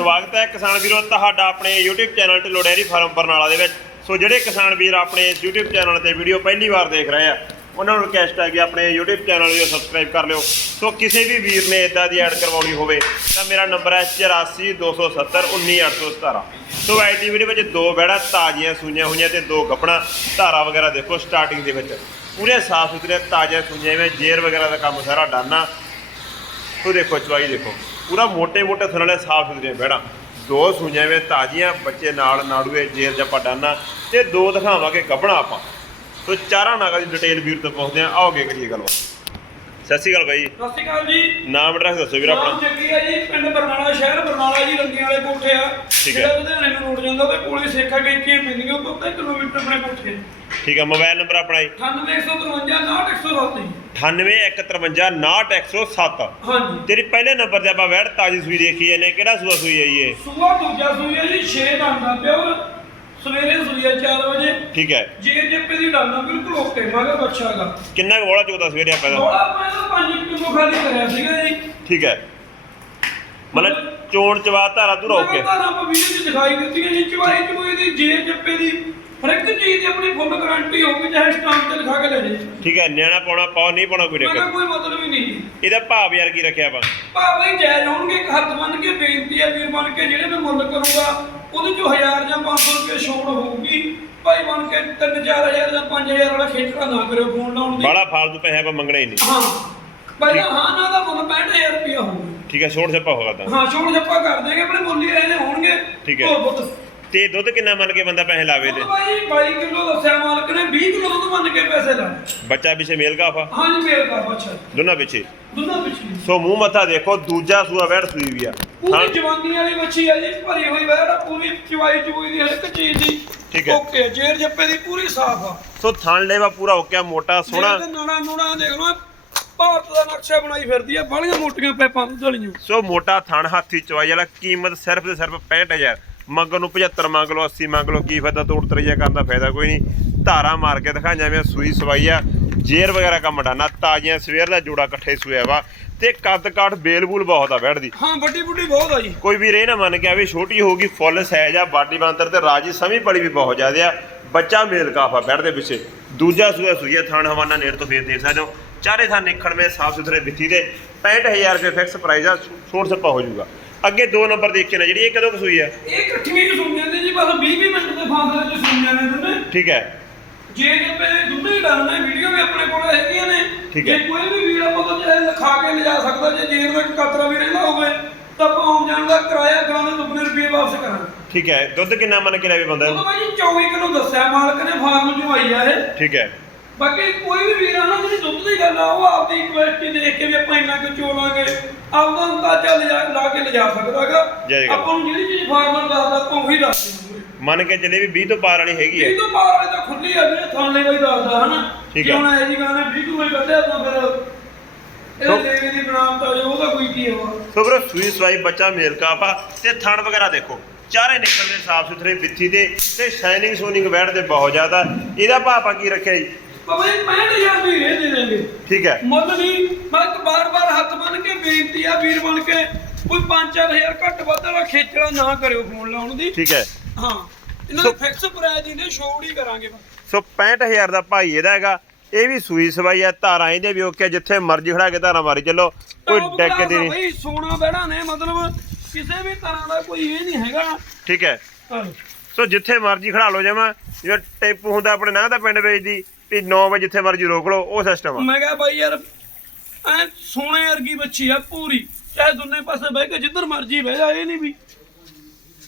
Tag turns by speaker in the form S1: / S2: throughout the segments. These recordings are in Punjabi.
S1: ਸਵਾਗਤ ਹੈ ਕਿਸਾਨ ਵੀਰੋ, ਤੁਹਾਡਾ ਆਪਣੇ YouTube channel Dhillon dairy farm Barnala ਦੇ ਵਿੱਚ। ਸੋ ਜਿਹੜੇ ਕਿਸਾਨ ਵੀਰ ਆਪਣੇ ਇਸ YouTube ਚੈਨਲ ਤੇ ਵੀਡੀਓ ਪਹਿਲੀ ਵਾਰ ਦੇਖ ਰਹੇ ਆ, ਉਹਨਾਂ ਨੂੰ ਰਿਕਵੈਸਟ ਹੈ ਕਿ ਆਪਣੇ YouTube ਚੈਨਲ ਨੂੰ ਸਬਸਕ੍ਰਾਈਬ ਕਰ ਲਿਓ। ਸੋ ਕਿਸੇ ਵੀ ਵੀਰ ਨੇ ਇਦਾਂ ਦੀ ਐਡ ਕਰਵਾਉਣੀ ਹੋਵੇ, ਤਾਂ ਮੇਰਾ ਨੰਬਰ ਹੈ 8427719817 ਸੋ ਅੱਜ ਦੀ ਵੀਡੀਓ ਵਿੱਚ ਦੋ ਬੈੜਾ ਤਾਜ਼ੀਆਂ ਸੂਈਆਂ ਹੋਈਆਂ ਤੇ ਦੋ ਕੱਪੜਾ ਧਾਰਾ ਵਗੈਰਾ ਦੇਖੋ ਸਟਾਰਟਿੰਗ ਦੇ ਵਿੱਚ। ਪੂਰੇ ਸਾਫ਼ ਸੁਥਰੇ ਤਾਜ਼ੀਆਂ ਸੂਈਆਂ ਵਿੱਚ ਜੇਰ ਵਗੈਰਾ ਦਾ ਕੰਮ ਸਾਰਾ ਡਾਨਾ। ਸੋ ਦੇਖੋ ਚਵਾਈ ਦੇਖੋ। ਪੂਰਾ ਮੋٹے-ਮੋٹੇ ਥਣ ਵਾਲੇ ਸਾਫ਼ ਸੁਥਰੀਆਂ ਬੈੜਾ। ਦੋ ਸੂਈਆਂ ਵਿੱਚ ਤਾਜ਼ੀਆਂ ਬੱਚੇ ਨਾਲ ਨਾੜੂਏ ਜੇਰ ਜਾਂ ਪਟਾਨਾ ਤੇ ਦੋ ਦਿਖਾਵਾਂਗੇ ਗੱਭਣਾ ਆਪਾਂ। ਸੋ ਚਾਰਾਂ ਨਾਗਾਂ ਦੀ ਡਿਟੇਲ ਵੀਰ ਤੋਂ ਪੁੱਛਦੇ ਆ ਆਓਗੇ ਕਰੀਏ ਗੱਲ ਸਤਿ ਸ਼੍ਰੀ ਅਕਾਲ ਬਾਈ।
S2: ਸਤਿ ਸ਼੍ਰੀ ਅਕਾਲ ਜੀ।
S1: ਨਾਮ ਐਡਰੈਸ ਦੱਸੋ ਵੀਰ ਆਪਣਾ। ਨਾਮ
S2: ਜੱਗੀ ਆ ਜੀ ਪਿੰਡ ਬਰਨਾਲਾ ਸ਼ਹਿਰ ਬਰਨਾਲਾ ਜੀ ਰੰਗੀਆਂ ਵਾਲੇ ਕੋਠੇ ਆ। ਠੀਕ ਹੈ। ਲੁਧਿਆਣੇ ਨੂੰ ਰੋਡ ਜਾਂਦਾ ਤੇ ਕੋਲੇ ਸੇਖਾ ਗੇਚੀਆਂ ਪੈਂਦੀਆਂ ਉਹ ਤੋਂ ਕਿਲੋਮੀਟਰ ਆਪਣੇ ਕੋਠੇ।
S1: ਠੀਕ ਹੈ ਮੋਬਾਈਲ ਨੰਬਰ ਆਪਣਾ ਜੀ।
S2: 9153
S1: 9815969107 ਹਾਂਜੀ। ਤੇਰੀ ਪਹਿਲੇ ਨੰਬਰ ਤੇ ਆਪਾਂ ਵੈੜ ਤਾਜੀ ਸੂਈ ਦੇਖੀ ਇਹਨੇ ਕਿਹੜਾ ਸੂਆ ਸੂਈ ਹੈ ਜੀ ਇਹ?
S2: ਸੂਆ ਦੂਜਾ ਸੂਆ ਜੀ 6 ਡਾਂਗਾ ਪਿਓਰ। ਸਵੇਰੇ ਸੂਆ 4
S1: ਵਜੇ। ਠੀਕ ਹੈ। ਜੇ ਜੱਪੇ ਦੀ ਡਾਂਗਾ ਬਿਲਕੁਲ ਓਕੇ ਮਗਰ ਬੱਚਾ ਹੈਗਾ। ਕਿੰਨਾ ਕੁ ਬੋਲਾ ਚੋਦਾ ਸਵੇਰੇ ਆਪਾਂ ਦਾ ਥੋੜਾ ਮੈਂ
S2: ਤਾਂ 5 ਕਿਲੋ ਖਾਲੀ ਕਰਿਆ ਸੀਗਾ ਜੀ।
S1: ਠੀਕ ਹੈ। ਮਤਲਬ ਚੋਣ ਚਵਾ ਧਾਰਾ ਧੁਰਾ ਓਕੇ। ਤਾਂ
S2: ਆਪਾਂ ਵੀਡੀਓ 'ਚ ਦਿਖਾਈ ਦਿੱਤੀਆਂ ਜੀ ਚਵਾਈ ਚਵਾਈ ਦੀ ਜੇ ਜੱਪੇ ਦੀ ਹਰ ਇੱਕ ਚੀਜ਼ ਦੀ ਆਪਣੀ ਫੁੱਲ ਗਾਰੰਟੀ ਹੋਊਗੀ ਚਾਹੇ ਸਟਾਂਪ ਤੇ ਲਿਖਾ ਕੇ ਲੈ ਜੇ
S1: ਠੀਕ ਹੈ ਨਿਆਣਾ ਪਾਉਣਾ ਪਾਓ ਨਹੀਂ ਪਾਉਣਾ ਕੋਈ ਮੇਰਾ ਦਿੱਕਤ। ਕੋਈ
S2: ਮਤਲਬ ਹੀ ਨਹੀਂ ਜੀ।
S1: ਇਹਦਾ ਭਾਵ ਯਾਰ ਕੀ ਰੱਖਿਆ ਆਪਾਂ
S2: ਭਾਵੇਂ ਜਾਇਜ਼ ਹੋਣਗੇ ਇੱਕ ਹੱਥ ਬੰਨ ਕੇ ਬੇਨਤੀ ਹੈ ਵੀਰ ਬਣ ਕੇ ਜਿਹੜੇ ਮੈਂ ਮੁੱਲ ਕਰੂੰਗਾ ਉਹਦੇ ਚੋਂ 1000 ਜਾਂ 500 ਰੁਪਏ ਛੋੜ ਹੋਊਗੀ। ਭਾਈ ਬਣ ਕੇ 3-4000
S1: ਜਾਂ 5000 ਵਾਲਾ ਖੇਚੜਾ ਨਾ ਕਰਿਓ ਫੋਨ ਲਾਉਣ ਦੀ। ਬਾਲਾ ਫਾਲਤੂ ਪੈਸੇ ਆਪਾਂ ਮੰਗਣੇ ਹੀ ਨਹੀਂ। ਹਾਂ।
S2: ਪਹਿਲਾਂ ਹਾਂ ਨਾ ਦਾ ਮੁੱਲ 65000 ਰੁਪਏ ਹੋਊਗਾ।
S1: ਠੀਕ ਹੈ ਛੋੜ ਛੱਪਾ ਹੋਗਾ ਤਾਂ। ਹਾਂ ਛੋੜ
S2: ਛੱਪਾ ਕਰ ਦੇਗੇ ਆਪਣੇ ਮੁੱਲ ਹੀ ਇਹਦੇ ਹੋਣਗੇ।
S1: ਠੀਕ ਹੈ। ਪੁੱਤ। ਤੇ ਦੁੱਧ ਕਿੰਨਾ ਮੰਨ ਕੇ ਬੰਦਾ ਪੈਸੇ ਲਾਵੇ ਤੇ? ਭਾਈ
S2: 22 ਕਿਲੋ ਦੱਸਿਆ ਮਾਲਕ ਨੇ 20
S1: ਕਿਲੋ ਦੁੱਧ ਮੰਨ ਕੇ ਪੈਸੇ ਲਾ ਬੱਚਾ ਪਿੱਛੇ ਮੇਲ ਗਾਫਾ ਹਾਂਜੀ ਮੇਰੇ ਦਾ ਬੱਚਾ ਦੋਨਾਂ ਪਿੱਛੇ? ਦੋਨਾਂ ਪਿੱਛੇ ਸੋ ਮੂੰਹ ਮੱਥਾ ਦੇਖੋ ਦੂਜਾ ਸੂਆ ਵੈੜ ਸੂਈ ਵੀ ਆ। ਪੂਰੀ
S2: ਜਵਾਨੀ ਵਾਲੀ ਮੱਛੀ ਹੈ ਜੀ ਭਰੀ ਹੋਈ ਵੈੜ ਆ, ਪੂਰੀ ਚਵਾਈ ਚੁਈ ਦੀ ਹਰ ਇੱਕ ਚੀਜ਼ ਦੀ। ਠੀਕ ਹੈ। ਓਕੇ ਜੇਰ ਜੱਪੇ ਦੀ ਪੂਰੀ ਸਾਫ਼ ਆ।
S1: ਸੋ ਥਣ ਲੈਵਾ ਪੂਰਾ ਓਕਿਆ ਮੋਟਾ ਸੋਹਣਾ।
S2: ਨਾਣਾ ਨੂਣਾ ਦੇਖ ਲਓ
S1: ਭਾਰਤ ਦਾ ਨਕਸ਼ਾ ਬਣਾਈ ਫਿਰਦੀ ਆ ਬਾਲੀਆਂ ਮੋਟੀਆਂ ਪੈਪਾਂ ਦੁੱਧ ਵਾਲੀਆਂ। ਸੋ ਮੋਟਾ ਥਣ ਹਾਥੀ ਚਵਾਈ ਵਾਲਾ ਕੀਮਤ ਸਿਰਫ ਤੇ ਸਿਰਫ 65000 ਮੰਗਣ ਨੂੰ 75 ਮੰਗ ਲਓ 80 ਮੰਗ ਲਓ ਕੀ ਫਾਇਦਾ ਤੋੜ ਤਰਈਆ ਕਰਨ ਦਾ ਫਾਇਦਾ ਕੋਈ ਨਹੀਂ ਧਾਰਾ ਮਾਰ ਕੇ ਦਿਖਾਈਆਂ ਜਿਵੇਂ ਸੂਈ ਸਵਾਈ ਆ ਜੇਰ ਵਗੈਰਾ ਕੰਮ ਡਾਨਾ ਤਾਜ਼ੀਆਂ ਸਵੇਰ ਦਾ ਜੋੜਾ ਇਕੱਠੇ ਸੂਇਆ ਵਾ ਤੇ ਕੱਦ ਕਾਠ ਬੇਲਬੂਲ ਬਹੁਤ ਆ ਬੈਠਦੀ ਹਾਂ ਵੱਡੀ ਵੱਡੀ ਬਹੁਤ ਆ ਜੀ ਕੋਈ ਵੀ ਰੇ ਨਾ ਮੰਨ ਕੇ ਆਵੇ ਛੋਟੀ ਹੋਊਗੀ ਫੁੱਲ ਸਾਈਜ਼ ਆ ਬਾਡੀ ਬਾਂਦਰ ਤੇ ਰਾਜੀ ਸਮੀ ਪਲੀ ਵੀ ਬਹੁਤ ਜ਼ਿਆਦਾ ਆ ਬੱਚਾ ਮੇਲ ਕਾਫਾ ਬੈਠ ਦੇ ਪਿੱਛੇ ਦੂਜਾ ਸੂਆ ਸੂਈਆ ਥਾਣ ਹਵਾਨਾ ਨੇੜ ਤੋਂ ਫੇਰ ਦੇਖ ਸਕਦੇ ਹੋ ਚਾਰੇ ਥਾਂ ਨਿਖੜਵੇਂ ਸਾਫ਼ ਸੁਥਰੇ ਬਿੱਥੀ ਦੇ 65000 ਰੁਪਏ ਫਿਕਸ ਪ੍ਰਾਈਸ ਆ ਛੋਟ ਸੱਪਾ ਹੋ ਜਾਊਗਾ ਅੱਗੇ ਦੋ ਨੰਬਰ ਦੇਖੇ ਨਾ ਜਿਹੜੀ ਇਹ ਕਦੋਂ ਕੁ ਸੂਈ ਆ ਇਹ
S2: ਇਕੱਠੀਆਂ ਹੀ ਸੁਣੀਆਂ ਨੇ ਜੀ ਬਸ 20 20 ਮਿੰਟ ਦੇ ਫਾਸਲੇ 'ਚ ਸੁਣੀਆਂ ਨੇ ਦੋਨੇ ਠੀਕ ਹੈ। ਜੇ ਜੱਪੇ ਦੇ ਦੋਨੇ ਨੇ ਵੀਡੀਓ ਵੀ ਆਪਣੇ ਕੋਲ ਹੈਗੀਆਂ ਨੇ। ਠੀਕ ਜੇ। ਕੋਈ ਵੀ ਵੀਰ ਆਪਾਂ ਤੋਂ ਚਾਹੇ ਲਿਖਾ ਕੇ ਲਿਜਾ ਸਕਦਾ ਜੇ ਜੇਰ ਦਾ ਕਤਰਾ ਵੀ ਰਹਿੰਦਾ ਹੋਵੇ ਤਾਂ ਆਪਾਂ ਆਉਣ ਜਾਣ ਦਾ ਕਿਰਾਇਆ ਗਾਂ ਦੇ ਦੁੱਗਣੇ ਰੁਪਏ ਵਾਪਸ ਕਰਾਂਗੇ।
S1: ਠੀਕ ਹੈ। ਦੁੱਧ ਕਿੰਨਾ ਮੰਨ ਕੇ ਲੈਵੇ ਬੰਦਾ? ਉਹ
S2: ਭਾਈ 24 ਕਿਲੋ ਦੱਸਿਆ ਮਾਲਕ ਨੇ ਫਾਰਮ ਚੋਂ ਆਈ ਆ ਇਹ। ਠੀਕ ਹੈ। ਬਾਕੀ ਕੋਈ ਵੀ ਵੀਰ ਆ ਨਾ ਜਿਹੜੀ ਦੁੱਧ ਦੀ ਗੱਲ ਆ ਉਹ ਆਪਦੀ ਕੁਆਲਿਟੀ ਦੇਖ ਕੇ ਵੀ ਆਪਾਂ ਇੰਨਾ ਕੁ ਚੋਲਾਂਗੇ। ਆਪਦਾ ਅੰਦਾਜ਼ਾ ਲਿਜਾ ਲਾ ਕੇ ਲਿਜਾ ਸਕਦਾਗਾ ਜੈ। ਆਪਾਂ ਨੂੰ ਜਿਹੜੀ ਚੀਜ਼ ਫਾਰਮਰ ਦੱਸਦਾ ਆਪਾਂ ਉਹੀ ਦੱਸ ਦਿੰਦੇ
S1: ਮੰਨ ਕੇ ਚੱਲੇ ਵੀ 20 ਤੋਂ ਪਾਰ ਵਾਲੀ ਹੈਗੀ ਹੈ। ਇਹ ਤੋਂ
S2: ਬਾਹਰ ਵਾਲੇ ਤਾਂ ਖੁੱਲੀ ਆ ਜਿਹੜੇ ਥਾਣੇ ਵਾਲੀ ਦੱਸਦਾ ਹਨਾ? ਠੀਕ ਜੇ ਹੈ। ਹੁਣ ਇਹ ਜੀ ਗਾਣੇ ਵੀਡੀਓ ਵਿੱਚ ਕੱਢਿਆ ਤਾਂ ਫਿਰ ਇਹ ਦੇਵੀ ਦੀ ਬਣਾਵਟ ਜੋ ਉਹਦਾ ਕੋਈ ਕੀ ਹੋਵਾ
S1: ਸੋ ਵੀਰੋ ਸੂਈ ਸਵਾਈ ਬੱਚਾ ਮੇਲ ਕਾਫਾ ਤੇ ਥਣ ਵਗੈਰਾ ਦੇਖੋ। ਚਾਰੇ ਨਿਕਲਦੇ ਸਾਫ਼ ਸੁਥਰੇ ਬਿੱਥੀ ਦੇ ਤੇ ਸ਼ਾਈਨਿੰਗ ਸੋਨਿੰਗ ਬੈਠਦੇ ਬਹੁਤ ਜ਼ਿਆਦਾ। ਇਹਦਾ ਭਾਪਾ ਕੀ ਰੱਖਿਆ ਜੀ?
S2: ਬਾਬਾ ਜੀ 65000 ਵੀ ਇਹ ਦੇ
S1: ਦੇਣਗੇ ਠੀਕ ਹੈ। ਮੁੱਲ
S2: ਨਹੀਂ ਮੈਂ ਬਾਰ-ਬਾਰ ਹੱਥ ਬੰਨ ਕੇ ਬੇਨਤੀ ਆ ਵੀਰ ਬਣ ਕੇ ਕੋਈ 5-4000 ਘੱਟ ਵੱਧ ਦਾ ਖੇਚਲਾ ਨਾ ਕਰਿਓ ਫੋਨ ਲਾਉਣ ਦੀ। ਠੀਕ ਹੈ। ਹਾਂ ਇਹਨਾਂ ਸੋ- ਦੇ ਫਿਕਸ ਪ੍ਰਾਈਸ ਹੀ ਨੇ ਛੋੜ ਹੀ ਕਰਾਂਗੇ ਬਸ
S1: ਸੋ 65000 ਦਾ ਭਾਈ ਇਹਦਾ ਹੈਗਾ। ਇਹ ਵੀ ਸੂਈ ਸਵਾਈ ਆ ਧਾਰਾਂ ਇਹਦੇ ਵੀ ਓਕੇ ਜਿੱਥੇ ਮਰਜ਼ੀ ਖੜਾ ਕੇ ਧਾਰਾਂ ਮਾਰੀ ਚੱਲੋ। ਕੋਈ ਡੈਕ ਦੀ ਨਹੀਂ
S2: ਸੋਨਾ ਬਹਿਣਾ ਨੇ ਮਤਲਬ ਕਿਸੇ ਵੀ ਤਰ੍ਹਾਂ ਦਾ ਕੋਈ ਇਹ ਨਹੀਂ ਹੈਗਾ।
S1: ਠੀਕ ਹੈ। ਸੋ ਜਿੱਥੇ ਮਰਜ਼ੀ ਖੜਾ ਲਓ ਟੈਂਪੂ ਹੁੰਦਾ ਆਪਣੇ ਨਾਂ ਦਾ ਪਿੰਡ ਵੇਚਦੀ। ਵੀ 9 ਵਜੇ ਜਿੱਥੇ ਮਰਜ਼ੀ ਰੋਕ ਲਓ ਉਹ ਸਿਸਟਮ ਆ। ਮੈਂ
S2: ਕਿਹਾ ਬਾਈ ਯਾਰ ਐ ਸੋਨੇ ਵਰਗੀ ਬੱਚੀ ਆ ਪੂਰੀ। ਚਾਹੇ ਦੋਨੇ ਪਾਸੇ ਬਹਿ ਕੇ ਜਿੱਧਰ ਮਰਜ਼ੀ ਬਹਿ ਜਾ ਇਹ ਨਹੀਂ ਵੀ।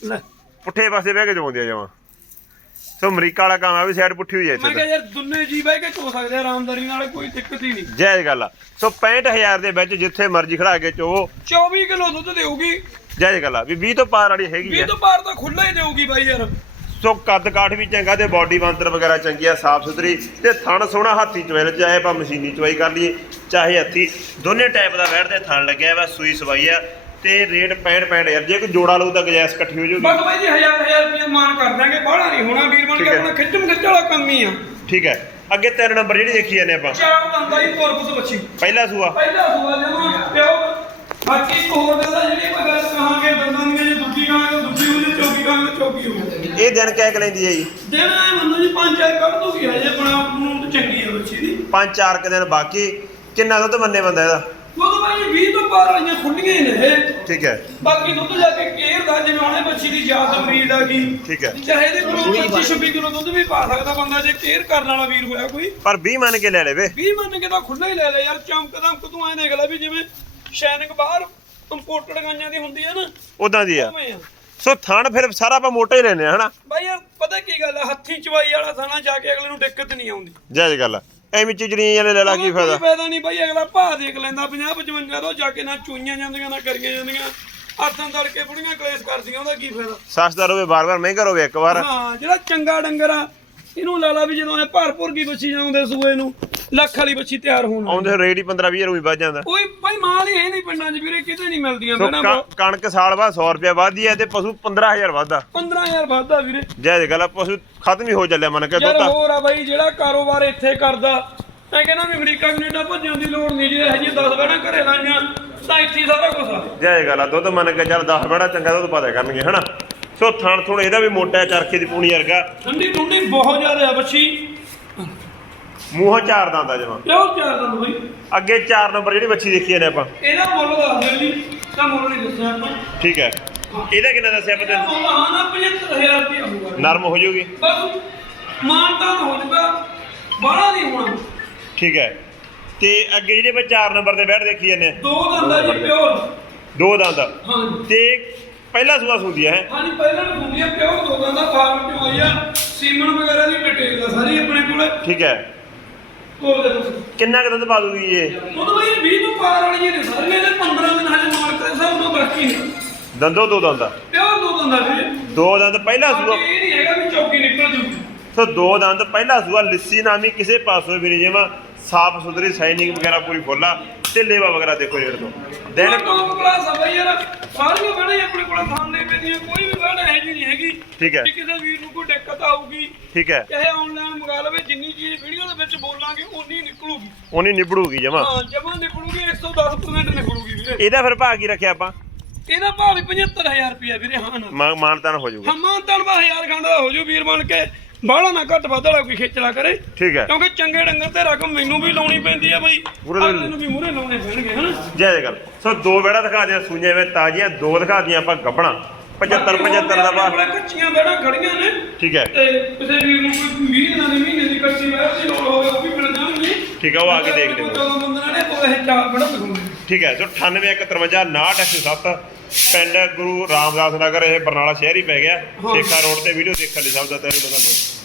S1: ਲੈ। ਪੁੱਠੇ ਪਾਸੇ ਬਹਿ ਕੇ ਜਮਾਉਂਦੀ ਆ ਜਮਾ। ਸੋ ਅਮਰੀਕਾ ਵਾਲਾ ਕੰਮ ਆ ਵੀ ਸਾਈਡ ਪੁੱਠੀ ਹੋਈ ਹੈ ਮੈਂ ਕਿਹਾ
S2: ਯਾਰ ਦੋਨੇ ਜੀ ਬਹਿ ਕੇ ਚੋ ਸਕਦੇ ਆ ਆਰਾਮਦਾਰੀ ਨਾਲ ਕੋਈ
S1: ਦਿੱਕਤ ਹੀ ਨਹੀਂ। ਜਾਇਜ਼ ਗੱਲ ਆ। ਸੋ 65000 ਦੇ ਵਿੱਚ ਜਿੱਥੇ ਮਰਜ਼ੀ ਖੜਾ ਕੇ ਚੋ 24 ਕਿਲੋ ਦੁੱਧ ਦੇਊਗੀ। ਜਾਇਜ਼ ਗੱਲ ਆ। ਵੀ 20 ਤੋਂ ਪਾਰ ਵਾਲੀ ਹੈਗੀ 20 ਆ। ਤੋਂ
S2: ਪਾਰ ਤਾਂ ਖੁੱਲਾ ਹੀ ਦੇਊਗੀ ਬਾਈ ਯਾਰ।
S1: ਸੋ ਕੱਦ ਕਾਠ ਵੀ ਚੰਗਾ ਤੇ ਬਾਡੀ ਬਾਂਦਰ ਵਗੈਰਾ ਚੰਗੀ ਆ ਸਾਫ਼ ਸੁਥਰੀ ਤੇ ਥਣ ਸੋਹਣਾ ਹੱਥੀ ਚਵੇਲ ਚਾਹੇ ਆਪਾਂ ਮਸ਼ੀਨੀ ਚਵਾਈ ਕਰ ਲਈਏ। ਚਾਹੇ ਹੱਥੀ ਦੋਨੇ ਟਾਈਪ ਦਾ ਤੇ ਥਣ ਲੱਗਿਆ ਵਾ ਸੂਈ ਸਵਾਈ ਆ ਤੇ ਰੇਟ 65 65 ਯਾਰ ਜੇ ਕੋਈ ਜੋੜਾ ਲਊ ਤਾਂ ਗਜੈਸ ਇਕੱਠੀ ਹੋ ਜਾਊਗੀ। ਬਸ ਬਾਈ ਜੀ ਹਜ਼ਾਰ ਹਜ਼ਾਰ ਰੁਪਏ ਮਾਨ ਕਰ ਦਾਂਗੇ ਬਾਹਲਾ ਨਹੀਂ ਹੋਣਾ ਵੀਰ ਬਣ ਕੇ। ਆਪਣਾ ਖਿੱਚਮ ਖਿੱਚ ਵਾਲਾ ਕੰਮ ਹੀ ਆ। ਠੀਕ ਹੈ। ਅੱਗੇ ਤਿੰਨ ਨੰਬਰ ਜਿਹੜੀ ਦੇਖੀ ਜਾਂਦੇ ਆਪਾਂ। ਚਾਰ ਦੰਦਾ ਹੀ ਤੁਰਪਸ ਬੱਚੀ ਪਹਿਲਾ ਸੂਆ।
S2: ਪਹਿਲਾ ਸੂਆ ਜਮਾ ਪਿਓ ਬਾਕੀ ਇੱਕ ਹੋਰ ਜਿਹੜੀ ਆਪਾਂ ਗੱਲ ਕਹਾਂਗੇ ਦੰਦਾਂ
S1: ਦੀਆਂ ਜੇ ਦੂਜੀ ਚੌਕੀ ਹੋ ਇਹ ਦਿਨ ਕਹਿ ਕੇ ਲੈਂਦੀ ਹੈ ਜੀ? ਦਿਨ ਐ ਮੰਨੋ ਜੀ ਪੰਜ ਚਾਰ ਕੱਢ ਦੂਗੀ ਹਜੇ ਆਪਣਾ ਆਪ ਨੂੰ ਤਾਂ ਚੰਗੀ ਹੈ ਬੱਚੀ ਦੀ। ਪੰਜ ਚਾਰ ਕੁ ਦਿਨ ਬਾਕੀ ਕਿੰਨਾ ਦੁੱਧ ਮੰਨੇ ਬੰਦਾ ਇਹਦਾ?
S2: ਦੁੱਧ ਭਾਈ 20 ਤੋਂ ਬਾਹਰ ਵਾਲੀਆਂ ਖੁੱਲੀਆਂ ਹੀ ਨੇ ਇਹ।
S1: ਠੀਕ ਹੈ। ਬਾਕੀ ਦੁੱਧ
S2: ਜਾ ਕੇ ਕੇਅਰ ਦਾ ਜਿਵੇਂ ਉਹਨੇ ਬੱਚੀ ਦੀ ਜਾਤ ਬਰੀਡ ਆ ਗਈ।
S1: ਠੀਕ ਹੈ। ਚਾਹੇ ਇਹਦੇ ਕੋਲੋਂ 25 26
S2: ਕਿਲੋ ਦੁੱਧ ਵੀ ਪਾ ਸਕਦਾ ਬੰਦਾ ਜੇ ਕੇਅਰ ਕਰਨ ਵਾਲਾ ਵੀਰ ਹੋਇਆ ਕੋਈ। ਪਰ 20 ਮੰਨ ਕੇ ਲੈ ਲੈਵੇ। 20 ਮੰਨ ਕੇ ਤਾਂ ਖੁੱਲਾ ਹੀ ਲੈ ਲੈ ਯਾਰ ਚਮਕ ਦਮਕ ਤੂੰ ਐਂ ਦੇਖ ਲੈ ਵੀ ਜਿਵੇਂ ਸ਼ੈਨਿੰਗ ਬਾਹਰ ਇੰਪੋਰਟਡ ਗਾਈਆਂ ਦੀ ਹੁੰਦੀ ਹੈ ਨਾ।
S1: ਉਦਾਂ ਦੀ ਆ। ਉਵੇਂ ਆ। ਸੋ ਥਣ ਫਿਰ ਸਾਰਾ ਆਪਾਂ ਮੋਟਾ ਹੀ ਲੈਨੇ ਆ ਹਨਾ?
S2: ਬਾਈ ਯਾਰ ਪਤਾ ਕੀ ਗੱਲ ਆ? ਹੱਥੀ ਚਵਾਈ ਵਾਲਾ ਥਾਣਾ ਜਾ ਕੇ ਅਗਲੇ ਨੂੰ ਦਿੱਕਤ ਨਹੀਂ ਆਉਂਦੀ।
S1: ਜਾਇਜ਼ ਗੱਲ ਆ। ਐਵੇਂ ਚਿਜੜੀਆਂ ਜਿਹੇ ਲੈ ਲਾ ਕੀ ਫਾਇਦਾ ਕੋਈ
S2: ਫਾਇਦਾ? ਨਹੀਂ ਬਾਈ ਅਗਲਾ ਭਾਅ ਦੇਖ ਲੈਂਦਾ 50 55 ਤੋਂ ਜਾ ਕੇ ਨਾ ਚੂਈਆਂ ਜਾਂਦੀਆਂ ਨਾ ਕਰੀਆਂ ਜਾਂਦੀਆਂ। ਹੱਥਾਂ ਤੜਕੇ ਬੁੜੀਆਂ
S1: ਕਲੇਸ਼ ਕਰਦੀਆਂ ਉਹਦਾ ਕੀ ਫਾਇਦਾ? ਸਸਤਾ ਰੋਵੇ ਬਾਰ-ਬਾਰ ਮਹਿੰਗਾ ਰੋਵੇ ਇੱਕ ਵਾਰ?
S2: ਹਾਂ ਜਿਹੜਾ ਚੰਗਾ ਡੰਗਰ ਆ
S1: ਇਹਨੂੰ ਲਾ ਲਾ ਵੀ ਜਦੋਂ ਇਹ ਭਰਪੂਰ ਕੀ ਬੱਚੀ ਜਾਂਦੇ ਸੂਏ ਨੂੰ। ਲੱਖ ਵਾਲੀ ਬੱਚੀ ਤਿਆਰ ਹੋਣ ਵਾਲੀ। ਆਉਂਦੇ ਰੇਟ ਹੀ 15-20 ਰੁਪਏ ਵੱਧ ਜਾਂਦਾ।
S2: ਕੋਈ ਬਾਈ ਮਾਲ ਹੀ ਹੈ ਨਹੀਂ ਪਿੰਡਾਂ 'ਚ ਵੀਰੇ ਕਿਤੇ ਨਹੀਂ ਮਿਲਦੀਆਂ ਸੋ ਬਣਾ
S1: ਕਣਕ ਸਾਲ ਬਾਅਦ 100 ਰੁਪਏ ਵੱਧਦੀ ਹੈ ਤੇ ਪਸ਼ੂ 15000 ਵੱਧਦਾ। 15000 ਵਾਧਾ ਵੀਰੇ। ਜਾਇਜ਼ ਗੱਲ ਆ ਪਸ਼ੂ ਖਤਮ ਹੀ ਹੋ ਚੱਲਿਆ ਮੰਨ ਕੇ ਯਾਰ ਦੁੱਧ ਹੋਰ ਆ ਬਾਈ ਜਿਹੜਾ ਕਾਰੋਬਾਰ ਇੱਥੇ ਕਰਦਾ
S2: ਮੈਂ ਕਹਿੰਦਾ ਵੀ ਅਮਰੀਕਾ ਕੈਨੇਡਾ ਭੱਜਣ ਦੀ ਲੋੜ ਨਹੀਂ ਜੇ ਹਜੇ 10 ਬੈਣਾ ਘਰੇ ਲਾਈਆਂ ਤਾਂ ਇੱਥੇ ਹੀ ਸਾਰਾ ਕੁਝ ਆ।
S1: ਜਾਇਜ਼ ਗੱਲ ਆ ਦੁੱਧ ਮੰਨ ਕੇ ਚੱਲ 10 ਬੜਾ ਚੰਗਾ ਦੁੱਧ ਪਤਾ ਕਰਨਗੇ ਹਨਾ? ਸੋ ਥਣ ਥੁਣ ਇਹਦਾ ਵੀ ਮੋਟਾ ਹੈ, ਚਰਖੇ ਦੀ ਪੂਣੀ ਵਰਗਾ। ਠੰਡੀ ਠੰਡੀ ਬਹੁਤ ਜ਼ਿਆਦਾ ਆ ਬੱਚੀ। ਮੂੰਹੋਂ ਚਾਰ ਦੰਦਾ ਜਮਾ।
S2: ਕਿਉਂ ਚਾਰ ਦਿਨ ਬਾਈ?
S1: ਅੱਗੇ 4 ਨੰਬਰ ਜਿਹੜੀ ਬੱਚੀ ਦੇਖੀ ਨੇ ਆਪਾਂ।
S2: ਇਹਦਾ ਮੁੱਲ ਦੱਸ ਦਿਓ ਜੀ ਤਾਂ ਮੁੱਲ ਨਹੀਂ ਦੱਸਿਆ ਆਪਾਂ।
S1: ਠੀਕ ਹੈ। ਇਹਦਾ ਕਿੰਨਾ ਦੱਸਿਆ ਆਪਾਂ ਇਹਦਾ ਮੁੱਲ ਹਾਂ
S2: ਨਾ 75000 ਰੁਪਏ ਹੋਊਗਾ।
S1: ਨਰਮ ਹੋ ਜਾਊਗੀ।
S2: ਬਸ
S1: ਮਾਨਤਾ ਹੋ ਜਾਊਗਾ ਬਾਹਲਾ ਨਹੀਂ ਹੋਣਾ। ਠੀਕ ਹੈ। ਤੇ ਅੱਗੇ ਜਿਹੜੇ ਆਪਾਂ 4 ਨੰਬਰ ਤੇ ਬੈਠ ਦੇਖੀ ਜਾਂਦੇ ਆ, ਦੋ ਦੰਦਾ ਜੀ ਪਿਓਰ। ਦੋ ਦੰਦ ਹਾਂ ਤੇ ਪਹਿਲਾ ਸੂਆ ਸੁੰਦੀ ਹੈ?
S2: ਹਾਂਜੀ ਪਹਿਲਾਂ ਹੁੰਦੀ ਆ ਪਿਓਰ ਦੋ ਦੰਦਾ
S1: ਫਾਰਮ ਚ ਹੋਈ ਆ। ਸੀਮਨ ਵਗੈਰਾ ਦੀ
S2: ਡਿਟੇਲ ਆ ਸਾਰੀ ਆਪਣੇ
S1: ਕੋਲ। ਠੀਕ ਹੈ। ਕੋਲ ਦੇ ਵਿੱਚ ਕਿੰਨਾ ਕੁ ਦੁੱਧ ਪਾ ਦੂਗੀ ਇਹ? ਉਹ
S2: ਬਈ 20 ਤੋਂ ਪਾਰ ਵਾਲੀਆਂ ਨੇ ਸਾਰੀਆਂ ਇਹਦੇ 15 ਦਿਨ ਹਜੇ ਨਾਲ ਬਾਕੀ ਨੇ।
S1: ਦੰਦੋ ਦੋ ਦੰਦ
S2: ਪਿਓਰ ਦੋ ਦੰਦਾ ਵੀਰੇ।
S1: ਦੋ ਦੰਦ ਪਹਿਲਾ ਸੂਆ ਇਹ ਨਹੀਂ ਹੈਗਾ ਵੀ ਚੌਕੀ ਨਿਕਲ ਜੂਗੀ ਸੋ ਦੋ ਦੰਦ ਪਹਿਲਾ ਸੂਆ ਲਿੱਸੀ ਨਾਮੀ ਕਿਸੇ ਪਾਸੋਂ ਵੀ ਨਹੀਂ ਜਿਵੇਂ ਸਾਫ਼ ਸੁਥਰੀ ਸਾਈਨਿੰਗ ਵਗੈਰਾ ਪੂਰੀ ਫੁੱਲਾ ਤੇ ਲੇਵਾ ਵਗੈਰਾ ਦੇਖੋ ਰੇਟ ਤੋਂ। ਦਿਨ ਟੌਪ ਕਲਾਸ ਆ ਬਈ ਯਾਰ ਸਾਰੀਆਂ
S2: ਬਣੇ ਆਪਣੇ ਕੋਲ ਥਾਂ ਦੇ ਪੈਦੀਆਂ ਕੋਈ ਵੀ ਬਣ ਹੈ ਜੀ ਨਹੀਂ ਹੈਗੀ। ਠੀਕ ਹੈ। ਜੇ ਕਿਸੇ ਵੀਰ ਨੂੰ ਕੋਈ ਦਿੱਕਤ ਆਊਗੀ ਠੀਕ ਹੈ। ਚਾਹੇ ਆਨਲਾਈਨ ਮੰਗਾ ਲਵੇ ਜਿੰਨੀ ਚੀਜ਼ ਵੀਡੀਓ ਦੇ ਵਿੱਚ ਬੋਲਾਂਗੇ ਉਨੀ ਨਿਕਲੂਗੀ।
S1: ਉਹਨੀ ਨਿਬੜੂਗੀ ਜਮਾ। ਹਾਂ
S2: ਜਮਾਂ ਨਿਕਲੂਗੀ 110% ਨਿਕਲੂਗੀ ਵੀਰੇ।
S1: ਇਹਦਾ ਫਿਰ ਭਾਅ ਕੀ ਰੱਖਿਆ ਆਪਾਂ?
S2: ਇਹਦਾ ਭਾਅ ਵੀ 75000 ਰੁਪਇਆ ਵੀਰੇ ਹਾਂ
S1: ਨਾ। ਮਾਨਤਾਨ ਹੋ ਜਾਊਗਾ।
S2: ਹਮਾਂ ਤਣਵਾ 1000 ਖੰਡ ਦਾ ਹੋ ਜੂ ਵੀਰ ਬਣ ਕੇ।
S1: ਬਾਹਲਾ ਨਾ ਘੱਟ ਵੱਧ ਵਾਲਾ ਕੋਈ ਖੇਚਲਾ ਕਰੇ। ਠੀਕ ਹੈ। ਕਿਉਂਕਿ
S2: ਚੰਗੇ ਡੰਗਰ ਤੇ ਰਕਮ ਮੈਨੂੰ ਵੀ ਲਾਉਣੀ ਪੈਂਦੀ ਆ ਬਈ। ਮੂਹਰੇ। ਅਗਲੇ ਨੂੰ ਵੀ ਮੂਰੇ ਲਾਉਣੇ ਪੈਣਗੇ ਹਨਾ
S1: ਜੈ ਜੈ ਗੱਲ ਸੋ ਦੋ ਬੇੜਾ ਦਿਖਾ ਦਿਆਂ ਸੂਈਆਂ ਵਿੱਚ ਤਾਜ਼ੀਆਂ ਦੋ ਦਿਖਾ ਦਿਆਂ ਆਪਾਂ ਗੱਬਣਾ। 75
S2: 75 ਦਾ ਬਾ ਕੱਚੀਆਂ ਬੈੜਾਂ ਖੜੀਆਂ ਨੇ। ਠੀਕ ਹੈ। ਤੇ ਕਿਸੇ
S1: ਵੀਰ ਨੂੰ ਕੋਈ
S2: 20 ਦੀ ਲੋੜ ਹੋਵੇ ਉਹ ਵੀ ਮਿਲ ਜਾਣਗੀ।
S1: ਠੀਕ ਹੈ ਉਹ ਆ ਕੇ ਦੇਖ ਲਿਓ। ਜਦੋਂ
S2: ਬੰਦੇ ਨੇ ਕੋਲ ਇਹ ਚਾਰ ਬੜਾ ਦਿਖਾਉਂਦੇ
S1: ਠੀਕ ਹੈ ਸੋ 9853 987 ਪਿੰਡ ਗੁਰੂ ਰਾਮਦਾਸ ਨਗਰ ਇਹ ਬਰਨਾਲਾ ਸ਼ਹਿਰ ਹੀ ਪੈ ਗਿਆ। ਸੇਖਾ ਰੋਡ ਤੇ ਵੀਡੀਓ ਦੇਖਣ ਲਈ ਸਭ ਦਾ ਤਹਿ ਦਿਲੋਂ ਧੰਨਵਾਦ।